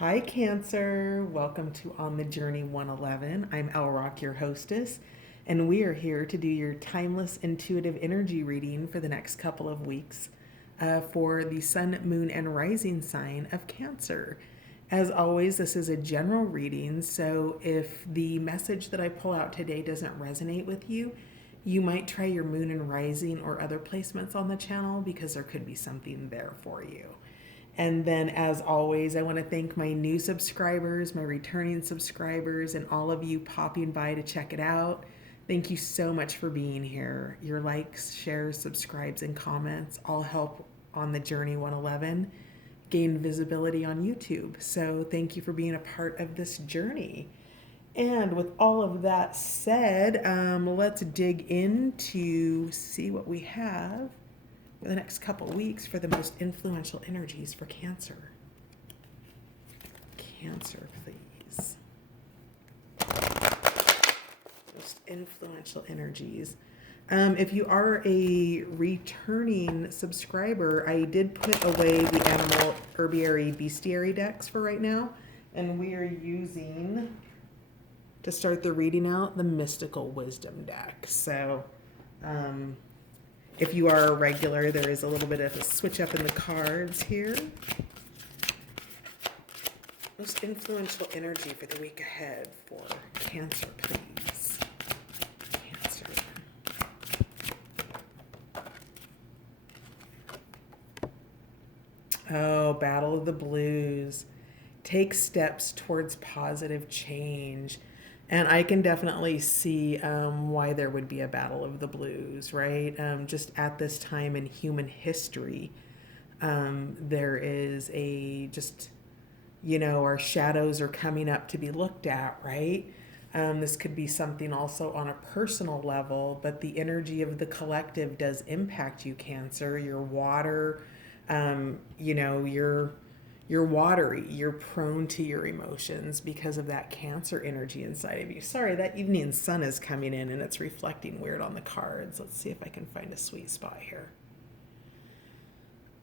Hi, Cancer. Welcome to On the Journey 111. I'm El Rock, your hostess, and we are here to do your timeless intuitive energy reading for the next couple of weeks for the Sun, Moon, and Rising sign of Cancer. As always, this is a general reading, so if the message that I pull out today doesn't resonate with you, you might try your Moon and Rising or other placements on the channel because there could be something there for you. And then, as always, I want to thank my new subscribers, my returning subscribers, and all of you popping by to check it out. Thank you so much for being here. Your likes, shares, subscribes, and comments all help on the Journey 111 gain visibility on YouTube. So, thank you for being a part of this journey. And with all of that said, let's dig in to see what we have for the next couple of weeks for the most influential energies for Cancer. Cancer, please. Most influential energies. If you are a returning subscriber, I did put away the Animal Herbiary Bestiary decks for right now, and we are using, to start the reading out, the Mystical Wisdom deck. So, if you are a regular, there is a little bit of a switch up in the cards here. Most influential energy for the week ahead for Cancer, please. Cancer. Oh, Battle of the Blues. Take steps towards positive change. And I can definitely see why there would be a Battle of the Blues, right? Just at this time in human history, there is our shadows are coming up to be looked at, right? This could be something also on a personal level, but the energy of the collective does impact you, Cancer. You're water, you're watery, you're prone to your emotions because of that Cancer energy inside of you. Sorry, that evening sun is coming in and it's reflecting weird on the cards. Let's see if I can find a sweet spot here.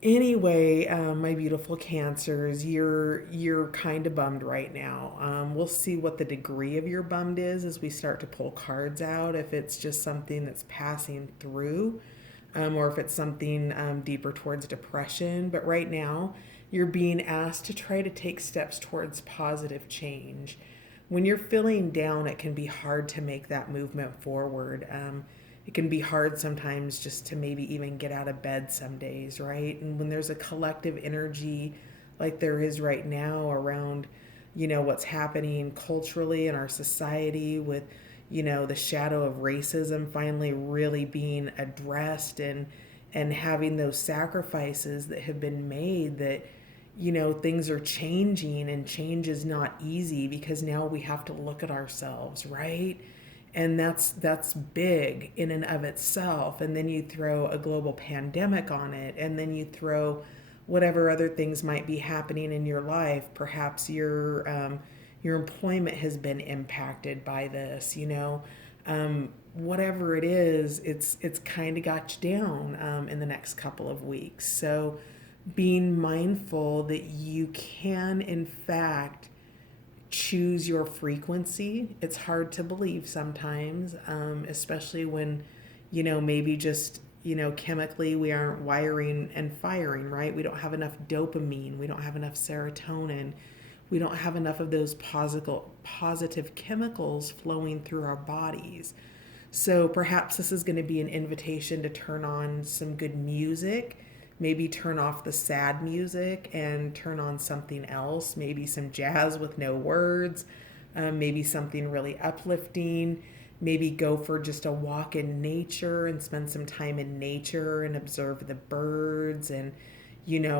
Anyway, my beautiful Cancers, you're kind of bummed right now. We'll see what the degree of your bummed is as we start to pull cards out, if it's just something that's passing through, or if it's something deeper towards depression. But right now, you're being asked to try to take steps towards positive change. When you're feeling down, it can be hard to make that movement forward. It can be hard sometimes just to maybe even get out of bed some days, right? And when there's a collective energy like there is right now around, what's happening culturally in our society with, the shadow of racism finally really being addressed and having those sacrifices that have been made, that things are changing, and change is not easy because now we have to look at ourselves, right? And that's big in and of itself. And then you throw a global pandemic on it, and then you throw whatever other things might be happening in your life. Perhaps your employment has been impacted by this, whatever it is, it's kind of got you down in the next couple of weeks. So being mindful that you can, in fact, choose your frequency. It's hard to believe sometimes, especially when, maybe just, chemically we aren't wiring and firing, right? We don't have enough dopamine. We don't have enough serotonin. We don't have enough of those positive chemicals flowing through our bodies. So perhaps this is going to be an invitation to turn on some good music. Maybe turn off the sad music and turn on something else, maybe some jazz with no words, maybe something really uplifting. Maybe go for just a walk in nature and spend some time in nature and observe the birds and,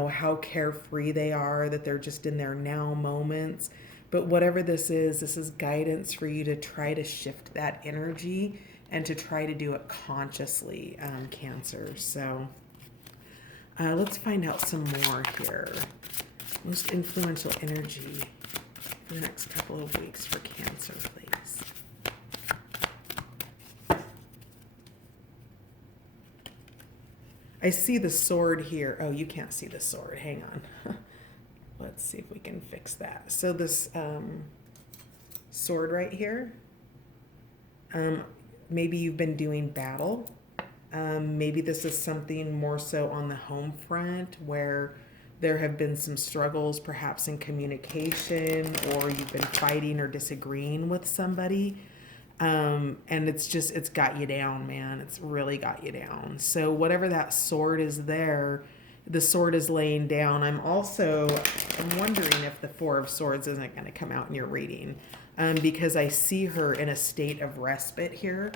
how carefree they are, that they're just in their now moments. But whatever this is guidance for you to try to shift that energy and to try to do it consciously, Cancer. So let's find out some more here. Most influential energy for the next couple of weeks for Cancer, please. I see the sword here. Oh, you can't see the sword. Hang on. let's see if we can fix that. So this sword right here, maybe you've been doing battle. Maybe this is something more so on the home front where there have been some struggles, perhaps in communication, or you've been fighting or disagreeing with somebody. And it's got you down, man. It's really got you down. So whatever that sword is there, the sword is laying down. I'm wondering if the Four of Swords isn't going to come out in your reading, because I see her in a state of respite here.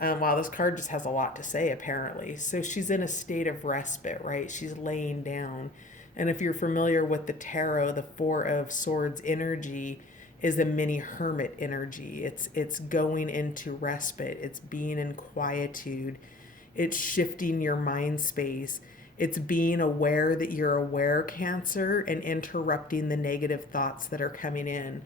Wow, this card just has a lot to say, apparently. So she's in a state of respite, right? She's laying down. And if you're familiar with the tarot, the Four of Swords energy is a mini hermit energy. It's going into respite. It's being in quietude. It's shifting your mind space. It's being aware that you're aware, Cancer, and interrupting the negative thoughts that are coming in.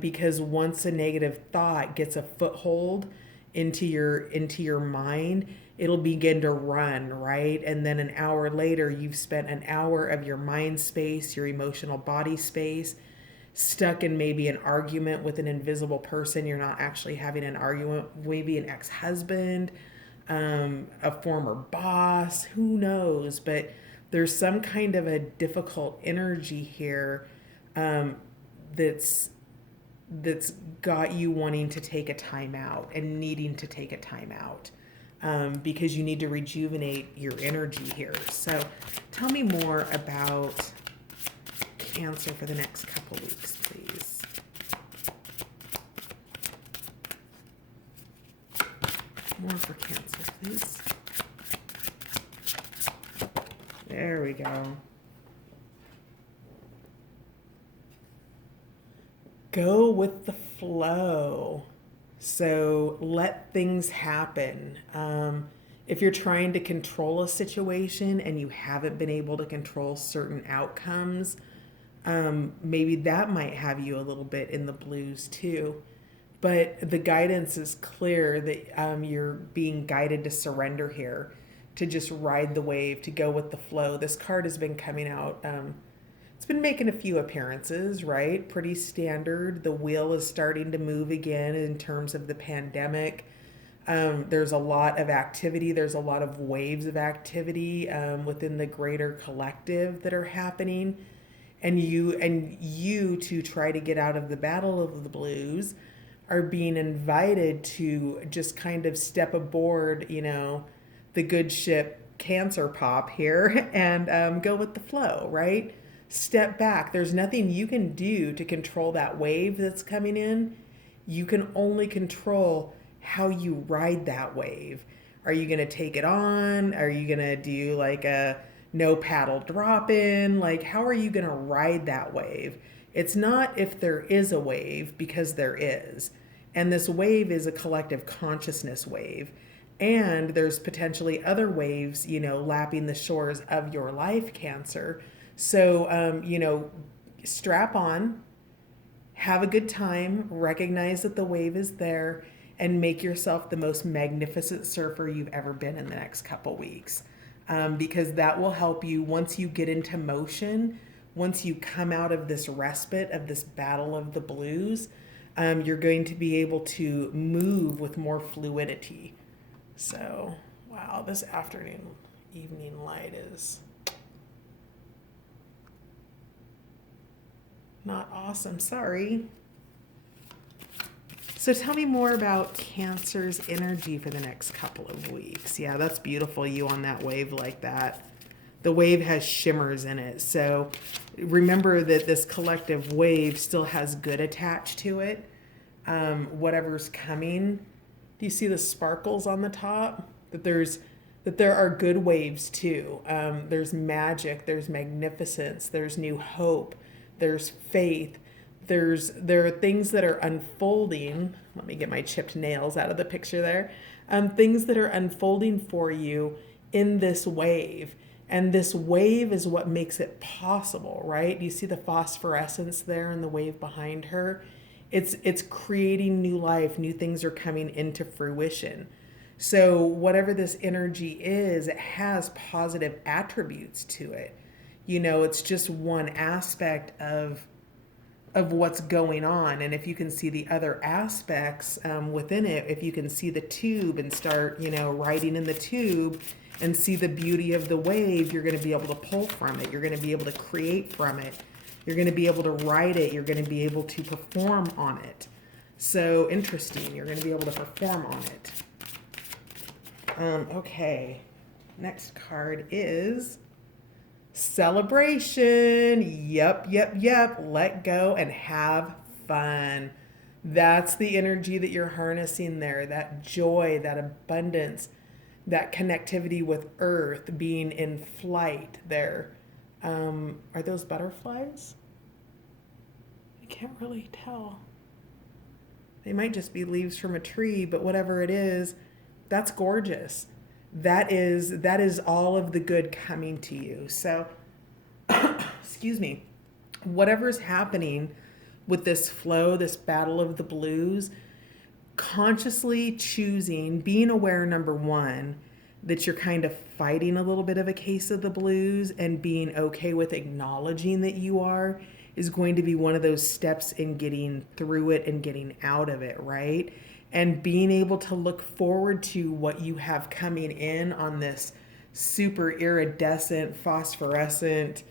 Because once a negative thought gets a foothold into your mind, it'll begin to run, right? And then an hour later, you've spent an hour of your mind space, your emotional body space, stuck in maybe an argument with an invisible person. You're not actually having an argument, maybe an ex-husband, a former boss, who knows? But there's some kind of a difficult energy here, that's got you wanting to take a time out and needing to take a time out, because you need to rejuvenate your energy here. So tell me more about Cancer for the next couple weeks, please. More for Cancer, please. There we go. Go with the flow. So let things happen. If you're trying to control a situation and you haven't been able to control certain outcomes, maybe that might have you a little bit in the blues too. But the guidance is clear that you're being guided to surrender here, to just ride the wave, to go with the flow. This card has been coming out. It's been making a few appearances, right? Pretty standard. The wheel is starting to move again in terms of the pandemic. There's a lot of activity. There's a lot of waves of activity within the greater collective that are happening. And you to try to get out of the battle of the blues are being invited to just kind of step aboard, the good ship Cancer Pop here and go with the flow, right? Step back. There's nothing you can do to control that wave that's coming in. You can only control how you ride that wave. Are you going to take it on? Are you going to do like a no paddle drop in? Like, how are you going to ride that wave? It's not if there is a wave, because there is. And this wave is a collective consciousness wave. And there's potentially other waves, lapping the shores of your life, Cancer. So, strap on, have a good time, recognize that the wave is there, and make yourself the most magnificent surfer you've ever been in the next couple weeks. Because that will help you once you get into motion, once you come out of this respite, of this battle of the blues, you're going to be able to move with more fluidity. So, wow, this evening light is not awesome. Sorry. So tell me more about Cancer's energy for the next couple of weeks. Yeah, that's beautiful, you on that wave like that. The wave has shimmers in it. So remember that this collective wave still has good attached to it. Whatever's coming. Do you see the sparkles on the top? That there are good waves too. There's magic, there's magnificence, there's new hope, there's faith. There are things that are unfolding. Let me get my chipped nails out of the picture there. Things that are unfolding for you in this wave. And this wave is what makes it possible, right? You see the phosphorescence there in the wave behind her? It's creating new life. New things are coming into fruition. So whatever this energy is, it has positive attributes to it. It's just one aspect of what's going on. And if you can see the other aspects within it, if you can see the tube and start, riding in the tube and see the beauty of the wave, you're going to be able to pull from it. You're going to be able to create from it. You're going to be able to ride it. You're going to be able to perform on it. So interesting. You're going to be able to perform on it. Okay. Next card is celebration. Yep. Let go and have fun. That's the energy that you're harnessing there. That joy, that abundance, that connectivity with Earth, being in flight there. Are those butterflies? I can't really tell. They might just be leaves from a tree, but whatever it is, that's gorgeous. That is all of the good coming to you. So, excuse me, whatever's happening with this flow, this battle of the blues, consciously choosing, being aware, number one, that you're kind of fighting a little bit of a case of the blues, and being okay with acknowledging that you are, is going to be one of those steps in getting through it and getting out of it, right? And being able to look forward to what you have coming in on this super iridescent, phosphorescent,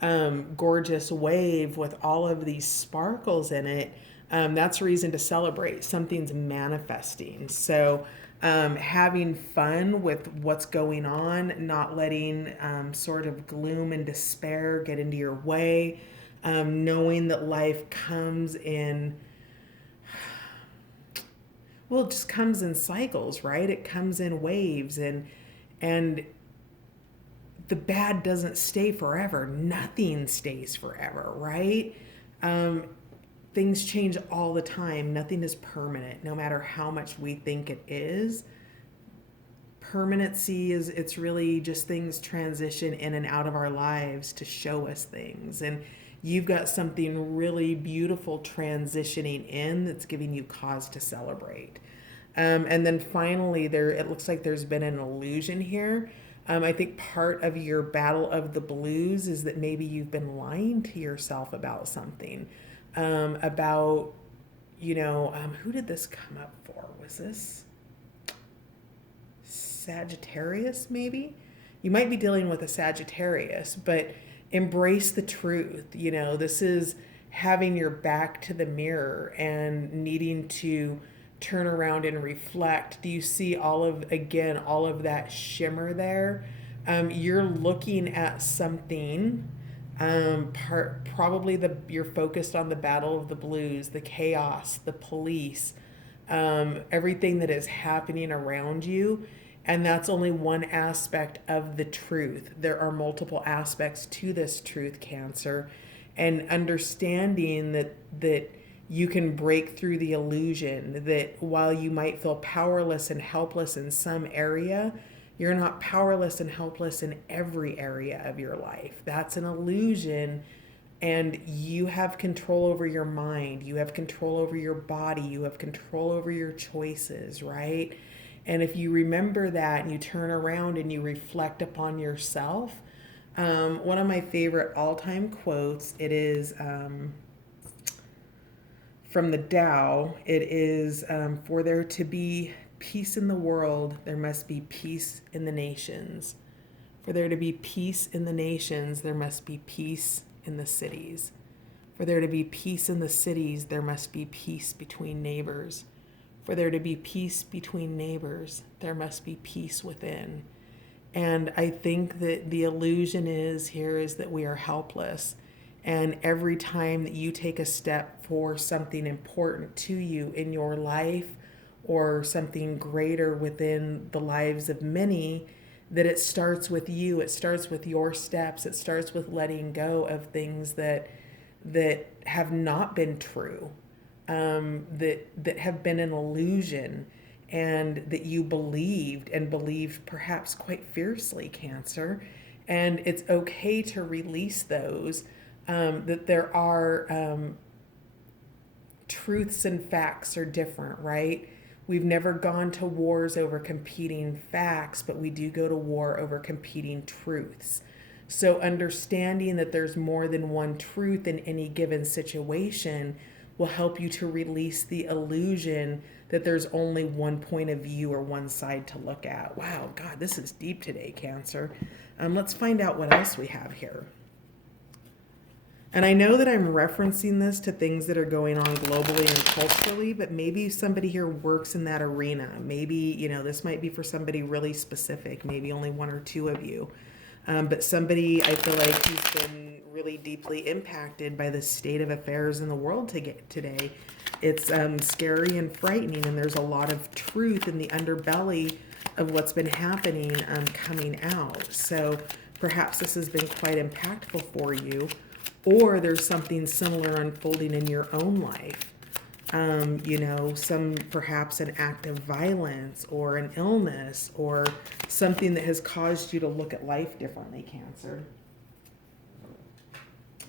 gorgeous wave with all of these sparkles in it. That's a reason to celebrate. Something's manifesting. So having fun with what's going on, not letting sort of gloom and despair get into your way, knowing that life comes in, well, it just comes in cycles, right? It comes in waves, and the bad doesn't stay forever. Nothing stays forever, right? Things change all the time. Nothing is permanent, no matter how much we think it is. Permanency is, it's really just things transition in and out of our lives to show us things. And you've got something really beautiful transitioning in that's giving you cause to celebrate. And then finally, it looks like there's been an illusion here. I think part of your battle of the blues is that maybe you've been lying to yourself about something. About, who did this come up for? Was this Sagittarius, maybe? You might be dealing with a Sagittarius, but embrace the truth. This is having your back to the mirror and needing to turn around and reflect. Do you see all of that shimmer there? You're looking at something. Probably you're focused on the battle of the blues, the chaos, the police, everything that is happening around you. And that's only one aspect of the truth. There are multiple aspects to this truth, Cancer. And understanding that you can break through the illusion that while you might feel powerless and helpless in some area, you're not powerless and helpless in every area of your life. That's an illusion. And you have control over your mind. You have control over your body. You have control over your choices, right? And if you remember that and you turn around and you reflect upon yourself, one of my favorite all-time quotes, it is from the Tao. It is, for there to be peace in the world, there must be peace in the nations. For there to be peace in the nations, there must be peace in the cities. For there to be peace in the cities, there must be peace between neighbors. For there to be peace between neighbors, there must be peace within. And I think that the illusion is that we are helpless. And every time that you take a step for something important to you in your life, or something greater within the lives of many, that it starts with you. It starts with your steps. It starts with letting go of things that have not been true. That have been an illusion, and that you believed perhaps quite fiercely, Cancer. And it's okay to release those, that there are truths and facts are different, right? We've never gone to wars over competing facts, but we do go to war over competing truths. So understanding that there's more than one truth in any given situation will help you to release the illusion that there's only one point of view or one side to look at. Wow, God, this is deep today, Cancer. Let's find out what else we have here. And I know that I'm referencing this to things that are going on globally and culturally, but maybe somebody here works in that arena. Maybe, this might be for somebody really specific, maybe only one or two of you. But somebody, I feel like, who's been really deeply impacted by the state of affairs in the world today. It's scary and frightening, and there's a lot of truth in the underbelly of what's been happening coming out. So perhaps this has been quite impactful for you, or there's something similar unfolding in your own life. Some perhaps an act of violence or an illness or something that has caused you to look at life differently, Cancer.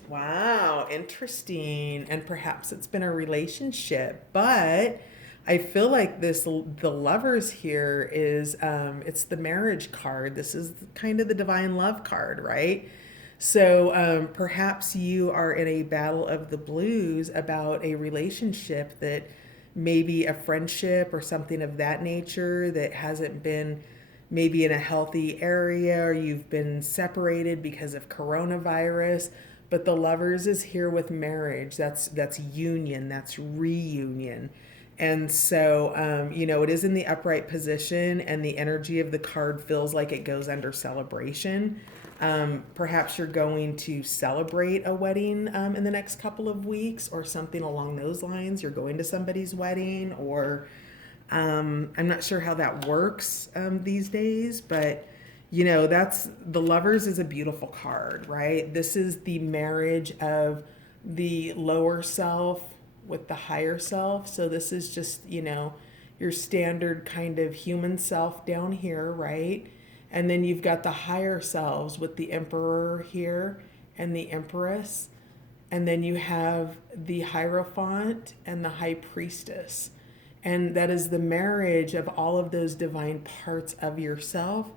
Wow, interesting. And perhaps it's been a relationship, but I feel like the lovers here is, it's the marriage card. This is kind of the divine love card, right? So perhaps you are in a battle of the blues about a relationship that maybe a friendship or something of that nature that hasn't been maybe in a healthy area, or you've been separated because of coronavirus. But the lovers is here with marriage. That's union, that's reunion. And so, it is in the upright position, and the energy of the card feels like it goes under celebration. Perhaps you're going to celebrate a wedding in the next couple of weeks or something along those lines. You're going to somebody's wedding, or I'm not sure how that works these days, but that's the lovers is a beautiful card, right? This is the marriage of the lower self with the higher self. So this is just, your standard kind of human self down here, right? And then you've got the higher selves with the emperor here and the empress. And then you have the hierophant and the high priestess. And that is the marriage of all of those divine parts of yourself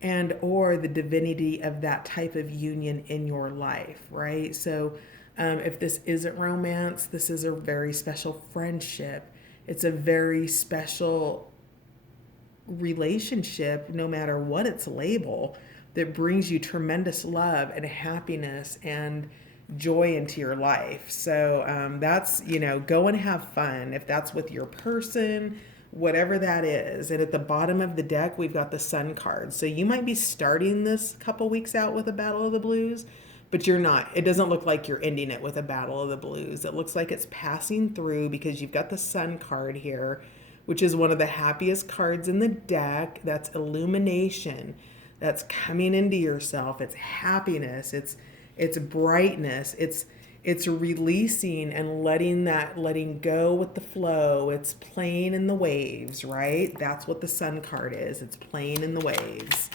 and or the divinity of that type of union in your life, right? So if this isn't romance, this is a very special friendship. It's a very special relationship, no matter what its label, that brings you tremendous love and happiness and joy into your life. So that's, go and have fun. If that's with your person, whatever that is. And at the bottom of the deck, we've got the Sun card. So you might be starting this couple weeks out with a Battle of the Blues, but you're not. It doesn't look like you're ending it with a Battle of the Blues. It looks like it's passing through because you've got the Sun card here, which is one of the happiest cards in the deck. That's illumination. That's coming into yourself. It's happiness. It's brightness. It's releasing and letting go with the flow. It's playing in the waves, right? That's what the Sun card is. It's playing in the waves.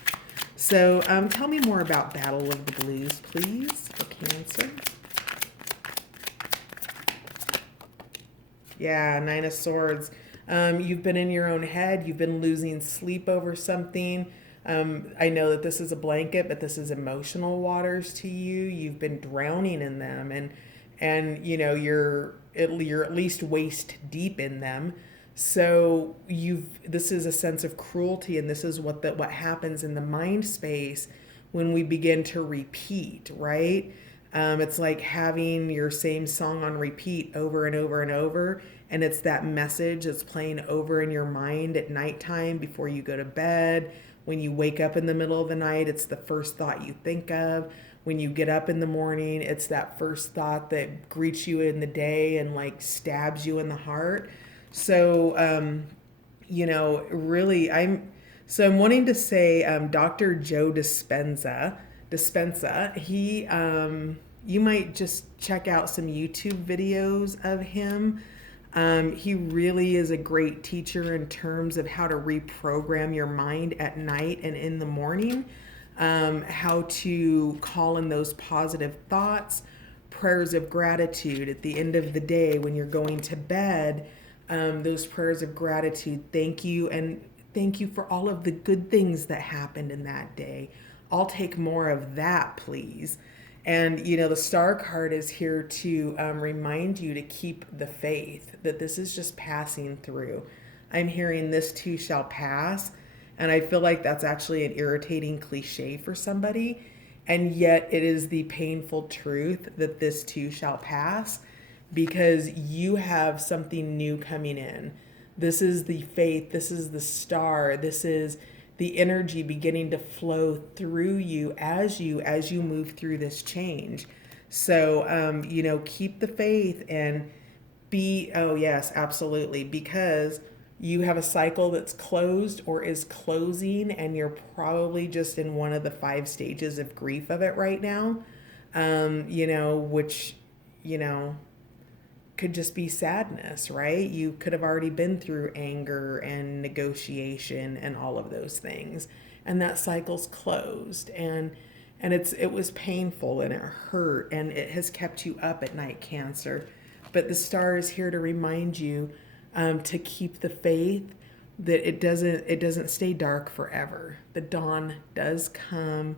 So tell me more about Battle of the Blues, please, for Cancer. Yeah, Nine of Swords. You've been in your own head. You've been losing sleep over something. I know that this is a blanket, but this is emotional waters to you. You've been drowning in them, and you're at least waist deep in them. So this is a sense of cruelty, and this is what happens in the mind space when we begin to repeat, right? It's like having your same song on repeat over and over and over. And it's that message that's playing over in your mind at nighttime before you go to bed. When you wake up in the middle of the night, it's the first thought you think of. When you get up in the morning, it's that first thought that greets you in the day and like stabs you in the heart. So, really, I'm wanting to say Dr. Joe Dispenza, he, you might just check out some YouTube videos of him. He really is a great teacher in terms of how to reprogram your mind at night and in the morning, how to call in those positive thoughts, prayers of gratitude at the end of the day when you're going to bed, those prayers of gratitude. Thank you, and thank you for all of the good things that happened in that day, I'll take more of that, please. And, you know, the star card is here to remind you to keep the faith that this is just passing through. I'm hearing this too shall pass. And I feel like that's actually an irritating cliche for somebody. And yet it is the painful truth that this too shall pass, because you have something new coming in. This is the faith. This is the star. This is the energy beginning to flow through you as you move through this change. So you know, keep the faith and be, oh yes, absolutely, because you have a cycle that's closed or is closing, and you're probably just in one of the 5 stages of grief of it right now. You know, which, you know, could just be sadness, right? You could have already been through anger and negotiation and all of those things. And that cycle's closed, and it was painful and it hurt, and it has kept you up at night, Cancer. But the star is here to remind you to keep the faith, that it doesn't stay dark forever. The dawn does come.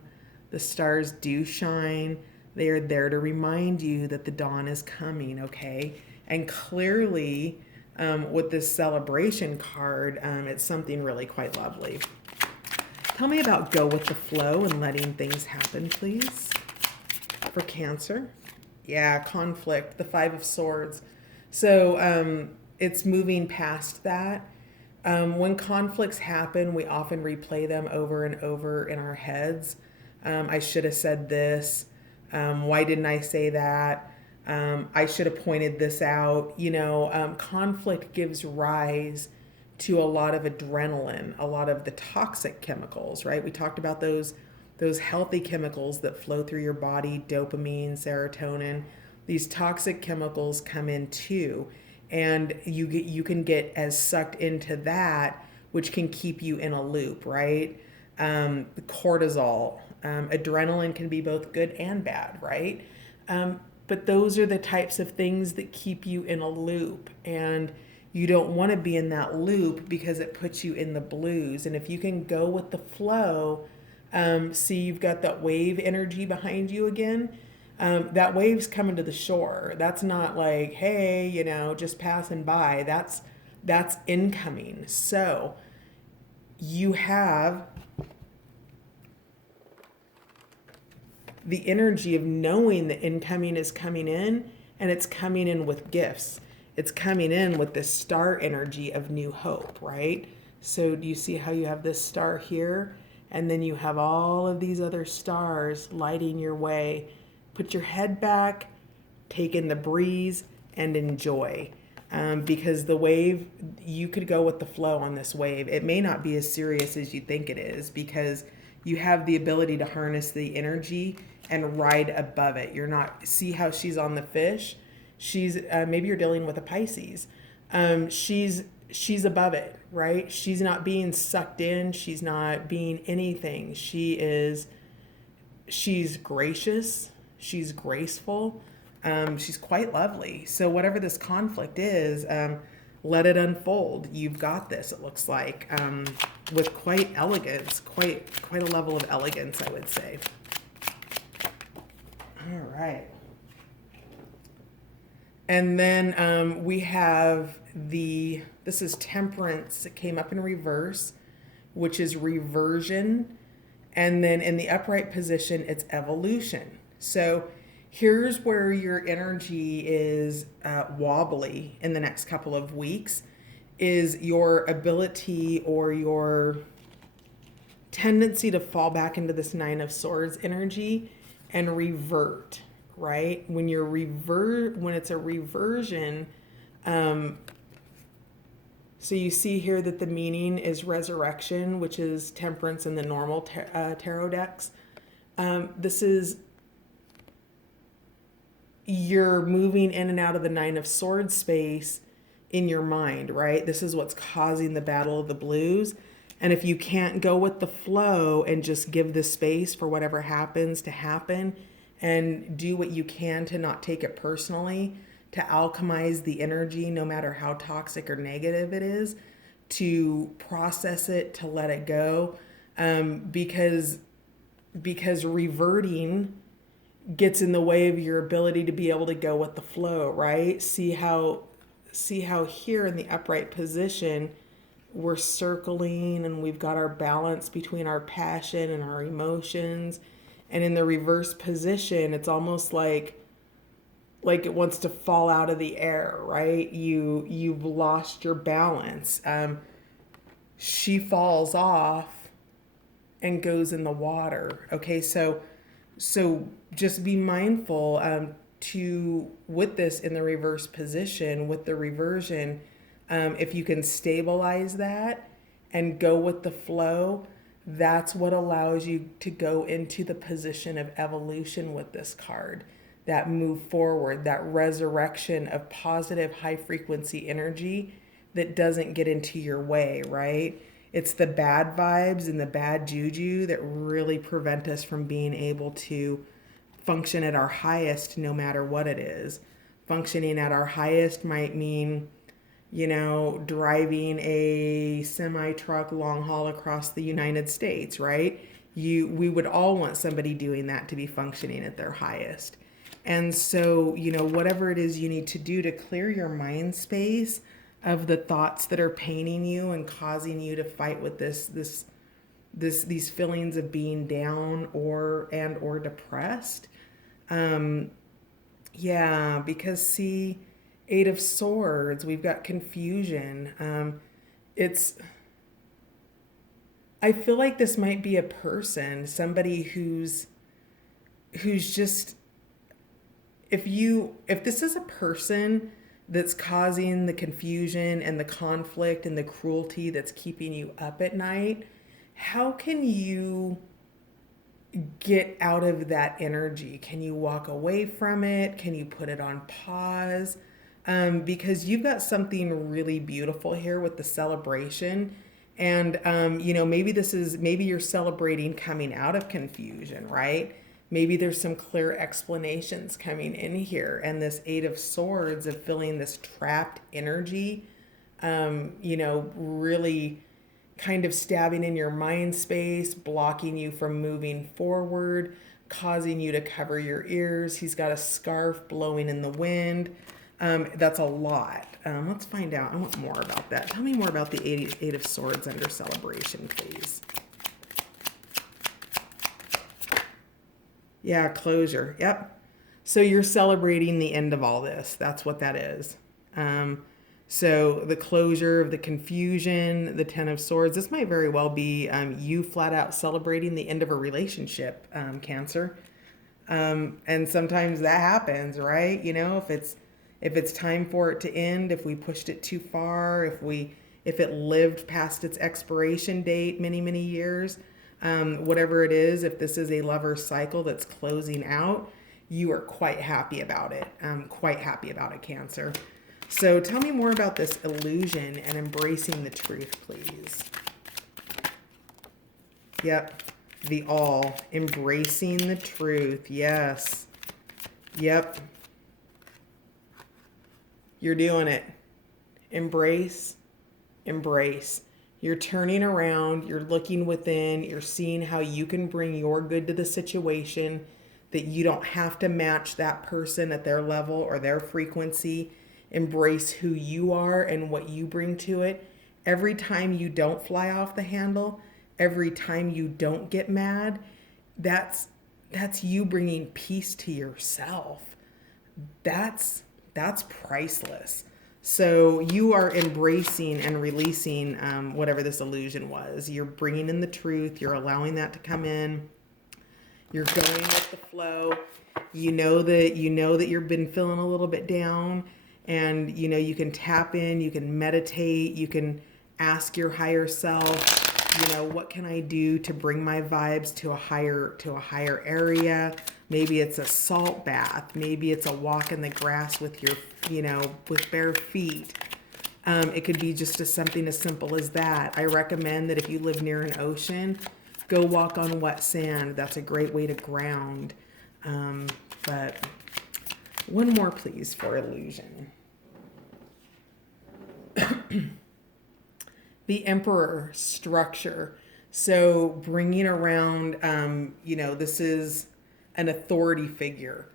The stars do shine. They are there to remind you that the dawn is coming, okay? And clearly, with this celebration card, it's something really quite lovely. Tell me about go with the flow and letting things happen, please. For Cancer. Yeah, conflict, the 5 of Swords. So it's moving past that. When conflicts happen, we often replay them over and over in our heads. I should have said this. Why didn't I say that? I should have pointed this out. You know, conflict gives rise to a lot of adrenaline, a lot of the toxic chemicals, right? We talked about those healthy chemicals that flow through your body, dopamine, serotonin. These toxic chemicals come in too, and you can get as sucked into that, which can keep you in a loop, right? Cortisol, adrenaline can be both good and bad, right? But those are the types of things that keep you in a loop, and you don't want to be in that loop because it puts you in the blues. And if you can go with the flow, see, you've got that wave energy behind you again. That wave's coming to the shore. That's not like, hey, you know, just passing by. That's incoming. So you have the energy of knowing that incoming is coming in, and it's coming in with gifts. It's coming in with this star energy of new hope, right? So do you see how you have this star here? And then you have all of these other stars lighting your way. Put your head back, take in the breeze, and enjoy. Because the wave, you could go with the flow on this wave. It may not be as serious as you think it is, because you have the ability to harness the energy and ride above it. You're not, see how she's on the fish? She's, maybe you're dealing with a Pisces. She's above it, right? She's not being sucked in. She's not being anything. She's gracious. She's graceful. She's quite lovely. So whatever this conflict is, let it unfold. You've got this, it looks like, with quite elegance, quite a level of elegance, I would say. All right. And then we have this is Temperance. It came up in reverse, which is reversion. And then in the upright position, it's evolution. So here's where your energy is wobbly in the next couple of weeks, is your ability or your tendency to fall back into this 9 of Swords energy and revert, right? When it's a reversion, so you see here that the meaning is resurrection, which is Temperance in the normal tarot decks. This is, you're moving in and out of the 9 of Swords space in your mind, right? This is what's causing the battle of the blues. And if you can't go with the flow and just give the space for whatever happens to happen, and do what you can to not take it personally, to alchemize the energy, no matter how toxic or negative it is, to process it, to let it go, because because reverting gets in the way of your ability to be able to go with the flow, right? See how here in the upright position we're circling and we've got our balance between our passion and our emotions. And in the reverse position, it's almost like it wants to fall out of the air, right? You've lost your balance. She falls off and goes in the water. Okay, so just be mindful to with this in the reverse position with the reversion. If you can stabilize that and go with the flow, that's what allows you to go into the position of evolution with this card. That move forward, that resurrection of positive high frequency energy that doesn't get into your way, right? It's the bad vibes and the bad juju that really prevent us from being able to function at our highest no matter what it is. Functioning at our highest might mean, driving a semi truck long haul across the United States, right? We would all want somebody doing that to be functioning at their highest. And so, whatever it is you need to do to clear your mind space of the thoughts that are paining you and causing you to fight with these feelings of being down or depressed. Yeah, because see, Eight of Swords, we've got confusion. I feel like this might be a person, somebody who's just, if this is a person that's causing the confusion and the conflict and the cruelty that's keeping you up at night, how can you get out of that energy? Can you walk away from it? Can you put it on pause? Because you've got something really beautiful here with the celebration. And, maybe you're celebrating coming out of confusion, right? Maybe there's some clear explanations coming in here. And this Eight of Swords of feeling this trapped energy, really kind of stabbing in your mind space, blocking you from moving forward, causing you to cover your ears. He's got a scarf blowing in the wind. That's a lot. Let's find out. I want more about that. Tell me more about the Eight of Swords under celebration, please. Yeah, closure. Yep. So you're celebrating the end of all this. That's what that is. So the closure of the confusion, the Ten of Swords. This might very well be you flat out celebrating the end of a relationship, Cancer. And sometimes that happens, right? If it's time for it to end, if we pushed it too far, if it lived past its expiration date many, many years, whatever it is, if this is a lover's cycle that's closing out, you are quite happy about it. Quite happy about it, Cancer. So tell me more about this illusion and embracing the truth, please. Yep. The all. Embracing the truth. Yes. Yep. You're doing it. Embrace. Embrace. You're turning around. You're looking within. You're seeing how you can bring your good to the situation, that you don't have to match that person at their level or their frequency. Embrace who you are and what you bring to it. Every time you don't fly off the handle, every time you don't get mad, that's you bringing peace to yourself. That's priceless. So you are embracing and releasing whatever this illusion was. You're bringing in the truth. You're allowing that to come in. You're going with the flow. You know that you've been feeling a little bit down. And, you can tap in, you can meditate, you can ask your higher self, what can I do to bring my vibes to a higher area? Maybe it's a salt bath. Maybe it's a walk in the grass with with bare feet. It could be just something as simple as that. I recommend that if you live near an ocean, go walk on wet sand. That's a great way to ground. But one more, please, for illusion. The Emperor, structure. So bringing around, this is an authority figure,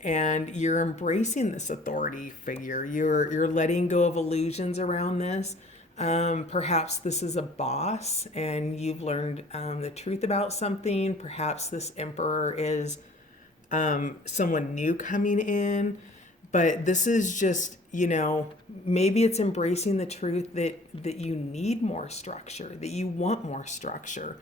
and you're embracing this authority figure. You're letting go of illusions around this. Perhaps this is a boss, and you've learned the truth about something. Perhaps this emperor is someone new coming in. But this is just, maybe it's embracing the truth that you need more structure, that you want more structure,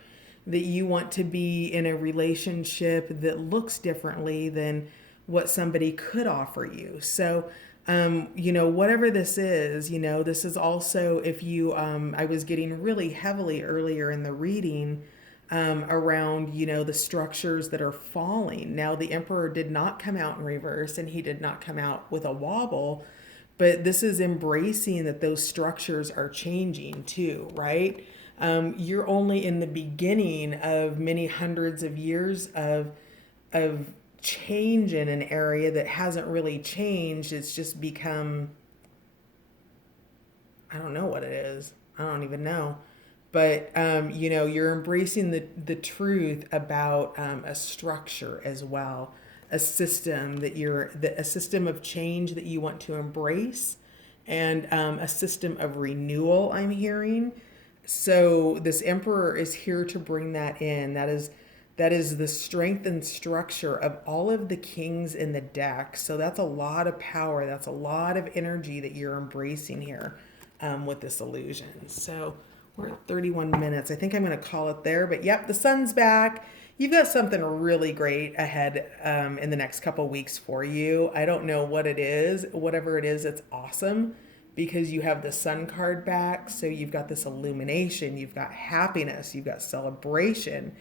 that you want to be in a relationship that looks differently than what somebody could offer you. So, whatever this is also, if you, I was getting really heavily earlier in the reading around, the structures that are falling. Now, the emperor did not come out in reverse, and he did not come out with a wobble, but this is embracing that those structures are changing too, right? You're only in the beginning of many hundreds of years of change in an area that hasn't really changed. It's just become, I don't know what it is. I don't even know. But you're embracing the truth about a structure as well, a system a system of change that you want to embrace, and a system of renewal. I'm hearing. So this emperor is here to bring that in. That is the strength and structure of all of the kings in the deck. So that's a lot of power. That's a lot of energy that you're embracing here with this illusion. So we're at 31 minutes. I think I'm going to call it there. But yep, the sun's back. You've got something really great ahead in the next couple weeks for you. I don't know what it is. Whatever it is, it's awesome because you have the sun card back. So you've got this illumination, you've got happiness, you've got celebration,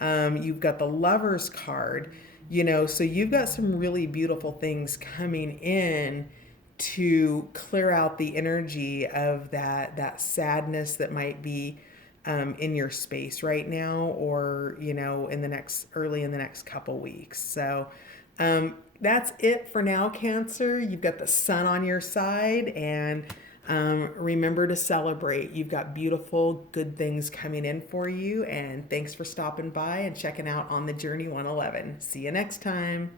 you've got the lover's card, so you've got some really beautiful things coming in to clear out the energy of that sadness that might be in your space right now, or early in the next couple weeks. So that's it for now, Cancer. You've got the sun on your side, and remember to celebrate. You've got beautiful, good things coming in for you, and thanks for stopping by and checking out On the Journey 111. See you next time.